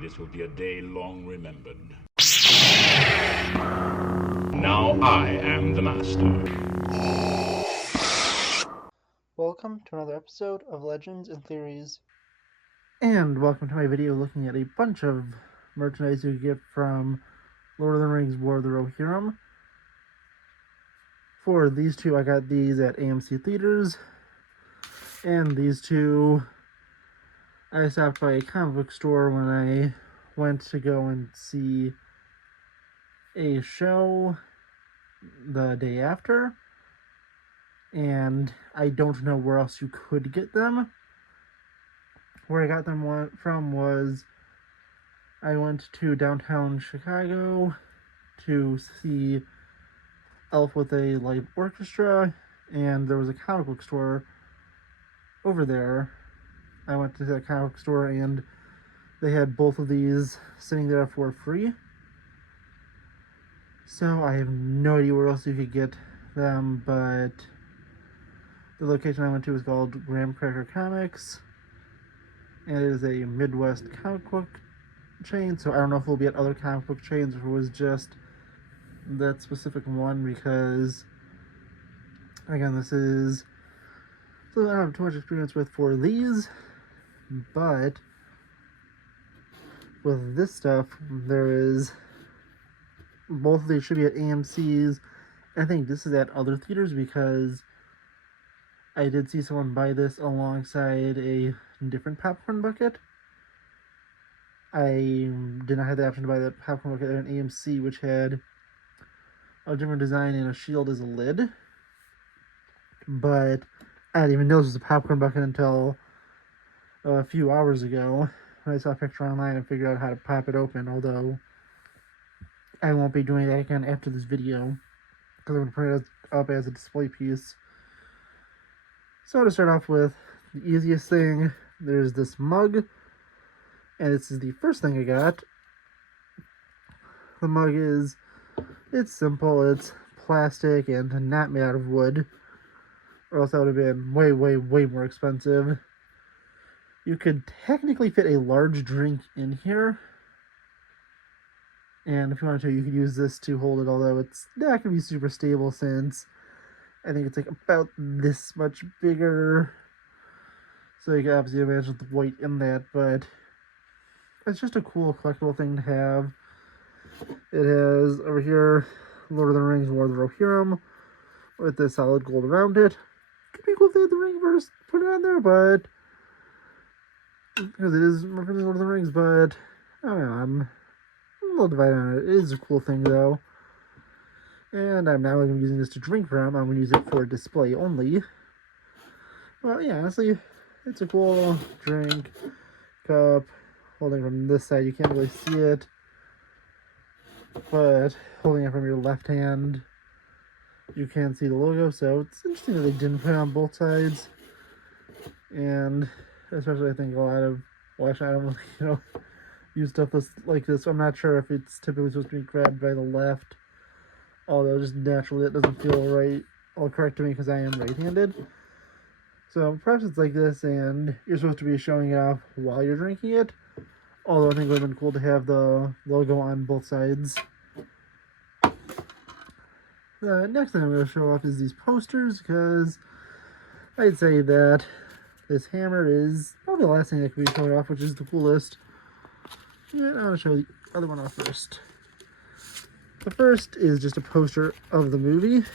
This will be a day long remembered. Now I am the master. Welcome to another episode of Legends and Theories. And welcome to my video looking at a bunch of merchandise you get from Lord of the Rings War of the Rohirrim. For these two, I got these at AMC Theaters. And these two, I stopped by a comic book store when I went to go and see a show the day after. And I don't know where else you could get them. Where I got them from was I went to downtown Chicago to see Elf with a Live Orchestra, and there was a comic book store over there. I went to that comic book store and they had both of these sitting there for free. So I have no idea where else you could get them, but the location I went to is called Graham Cracker Comics, and it is a Midwest comic book chain, so I don't know if it will be at other comic book chains or if it was just that specific one, because again, this is something I don't have too much experience with for these, but with this stuff, there is both of these should be at AMC's. I think this is at other theaters because I did see someone buy this alongside a different popcorn bucket. I did not have the option to buy that popcorn bucket at an AMC, which had a different design and a shield as a lid. But I didn't even know this was a popcorn bucket until a few hours ago when I saw a picture online and figured out how to pop it open, although I won't be doing that again after this video because I'm going to print it up as a display piece. So to start off with, the easiest thing, there's this mug, and this is the first thing I got. The mug it's simple, it's plastic and not made out of wood, or else that would have been way, way, way more expensive. You could technically fit a large drink in here, and if you wanted to, you could use this to hold it, although it's not going to be super stable since I think it's like about this much bigger. So you can obviously imagine the weight in that, but it's just a cool collectible thing to have. It has over here Lord of the Rings War of the Rohirrim with the solid gold around it. Could be cool if they had the ring verse put it on there, but because it is referencing Lord of the Rings, but I don't know, I'm a little divided on it. It is a cool thing though. And I'm not going to be using this to drink from. I'm going to use it for display only. Well, yeah, honestly, it's a cool drink cup. Holding from this side, you can't really see it. But holding it from your left hand, you can see the logo. So it's interesting that they didn't put it on both sides. And especially, I think a lot of, well, actually, I don't really, use stuff like this. So I'm not sure if it's typically supposed to be grabbed by the left. Although just naturally it doesn't feel right, all correct to me because I am right-handed. So perhaps it's like this and you're supposed to be showing it off while you're drinking it. Although I think it would have been cool to have the logo on both sides. The next thing I'm going to show off is these posters, because I'd say that this hammer is probably the last thing that could be shown off, which is the coolest. And I'm going to show the other one off first. The first is just a poster of the movie.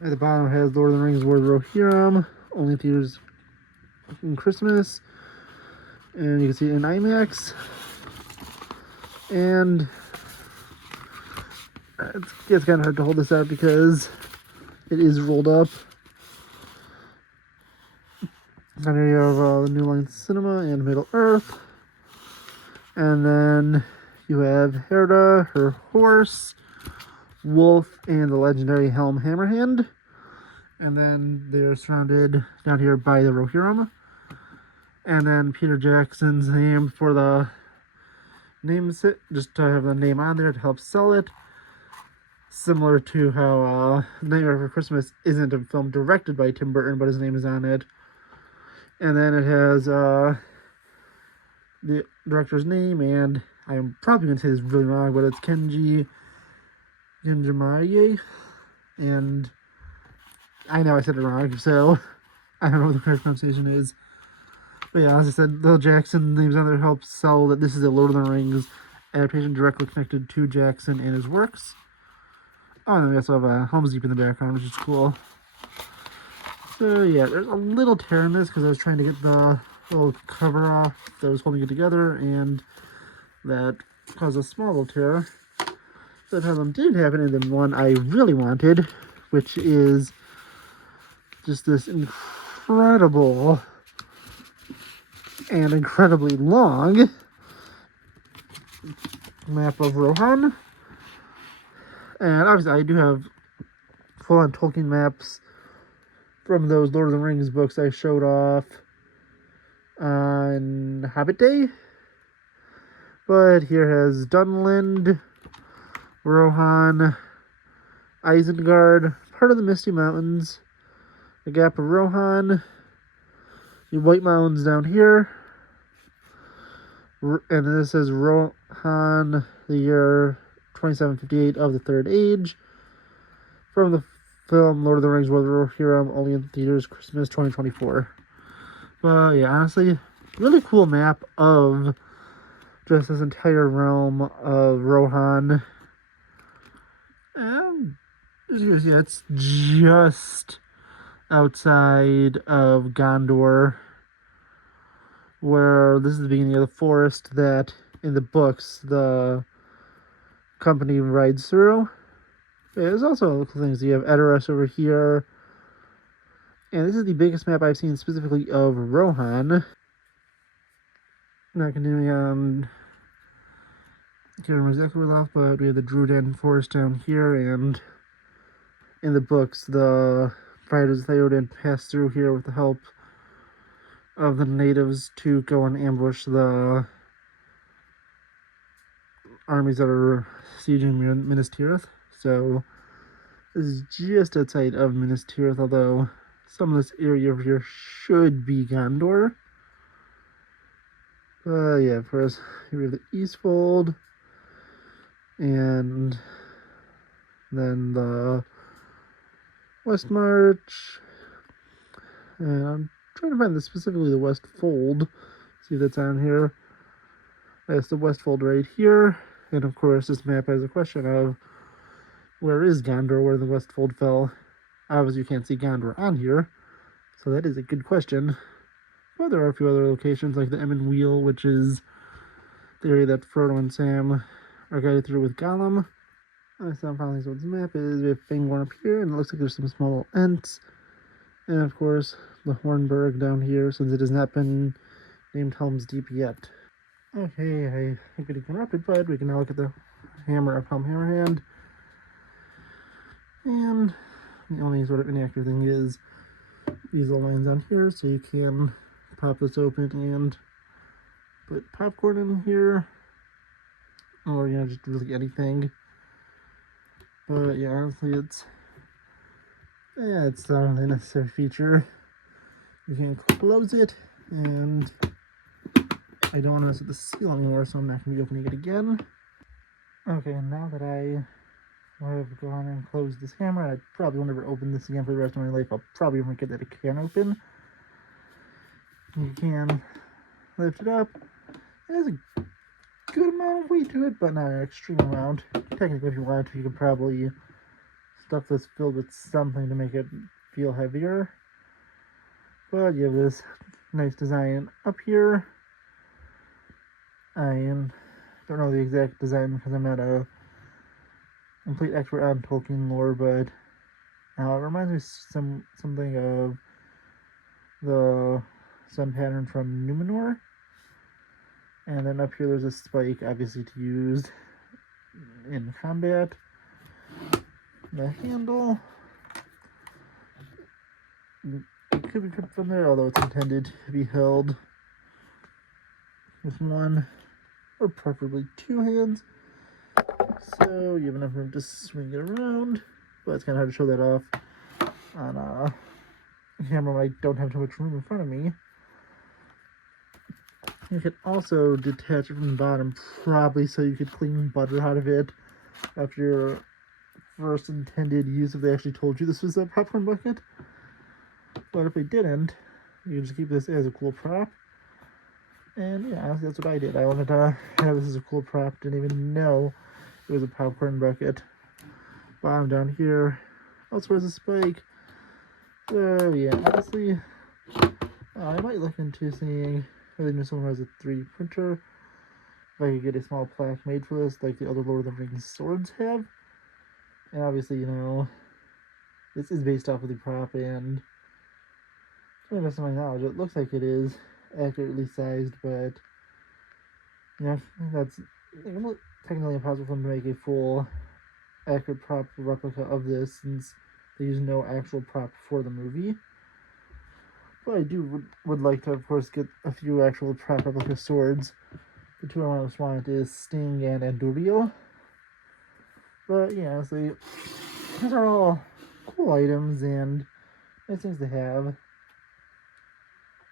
At the bottom it has Lord of the Rings War of the Rohirrim, only theaters in Christmas. And you can see it in IMAX. And it's kind of hard to hold this out because it is rolled up. And here you have the New Line Cinema and Middle Earth. And then you have Herda, her horse, Wolf, and the legendary Helm Hammerhand. And then they're surrounded down here by the Rohirrim. And then Peter Jackson's name for the name, just to have the name on there to help sell it. Similar to how Nightmare Before Christmas isn't a film directed by Tim Burton, but his name is on it. And then it has the director's name, and I'm probably going to say this really wrong, but it's Kenji Genjimaye, and I know I said it wrong, so I don't know what the correct pronunciation is. But yeah, as I said, Bill Jackson names on there helps sell that this is a Lord of the Rings adaptation directly connected to Jackson and his works. Oh, and then we also have Helm's Deep in the background, which is cool. So yeah, there's a little tear in this because I was trying to get the little cover off that was holding it together, and that caused a small little tear. That problem did happen in the one I really wanted, which is just this incredible and incredibly long map of Rohan. And obviously I do have full-on Tolkien maps from those Lord of the Rings books I showed off on Hobbit Day. But here has Dunland, Rohan, Isengard, part of the Misty Mountains, the Gap of Rohan, the White Mountains down here, and this says Rohan, the year 2758 of the Third Age, from the film Lord of the Rings, World of Rohirrim, only in theaters Christmas 2024. But yeah, honestly, really cool map of just this entire realm of Rohan. And as you can see, it's just outside of Gondor, where this is the beginning of the forest that in the books the company rides through. There's also cool things. You have Edoras over here, and this is the biggest map I've seen specifically of Rohan. Not continuing on, I can't remember exactly where left, but we have the Druidan forest down here, and in the books the fighters Theoden pass through here with the help of the natives to go and ambush the armies that are sieging Minas Tirith. So this is just outside of Minas Tirith, although some of this area over here should be Gondor. Yeah, first we have the Eastfold, and then the West March, and I'm trying to find specifically the West Fold, see if that's on here. That's the West Fold right here, and of course this map has a question of where is Gondor, where the West Fold fell. Obviously you can't see Gondor on here, so that is a good question. But there are a few other locations like the Emyn Wheel, which is the area that Frodo and Sam are guided through with Gollum. So I'm finally what this map is. We have Fangorn up here, and it looks like there's some small Ents. And of course, the Hornburg down here, since it has not been named Helm's Deep yet. Okay, I get interrupted, but we can now look at the hammer of Helm Hammerhand. And the only sort of inaccurate thing is these little lines on here, so you can pop this open and put popcorn in here, or just really anything. But yeah, honestly, it's not a necessary feature. You can close it, and I don't want to mess with the seal anymore, so I'm not going to be opening it again. Okay, now that I have gone and closed this hammer, I probably won't ever open this again for the rest of my life. I'll probably forget that it can open. You can lift it up. It has a good amount of weight to it, but not an extreme amount. Technically, if you wanted to, you could probably stuff this filled with something to make it feel heavier. But you have this nice design up here. I don't know the exact design because I'm not a complete expert on Tolkien lore, but it reminds me something of the sun pattern from Numenor. And then up here there's a spike, obviously to use in combat. The handle, it could be cut from there, although it's intended to be held with one or preferably two hands. So you have enough room to swing it around, but it's kind of hard to show that off on a hammer when I don't have too much room in front of me. You could also detach it from the bottom, probably so you could clean butter out of it after your first intended use if they actually told you this was a popcorn bucket. But if they didn't, you can just keep this as a cool prop. And yeah, honestly, that's what I did. I wanted to have this as a cool prop, didn't even know it was a popcorn bucket. Bottom down here, also has a spike. So yeah, honestly, I might look into seeing if someone has a 3D printer. If I could get a small plaque made for this, like the other Lord of the Rings swords have. And obviously, this is based off of the prop, and to the best of my knowledge, it looks like it is accurately sized, but that's technically impossible for them to make a full accurate prop replica of this since they use no actual prop for the movie. But I would like to, of course, get a few actual prop replica swords. The two I most want is Sting and Andurio. But yeah, honestly, these are all cool items and nice things to have.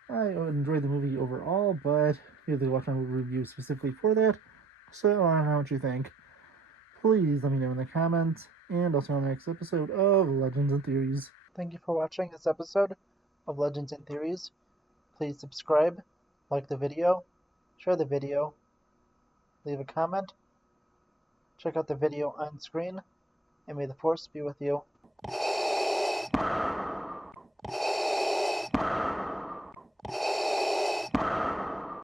I enjoyed the movie overall, but you have to watch my review specifically for that. So I don't know what you think. Please let me know in the comments, and also on the next episode of Legends and Theories. Thank you for watching this episode of Legends and Theories. Please subscribe, like the video, share the video, leave a comment, check out the video on screen, and may the Force be with you.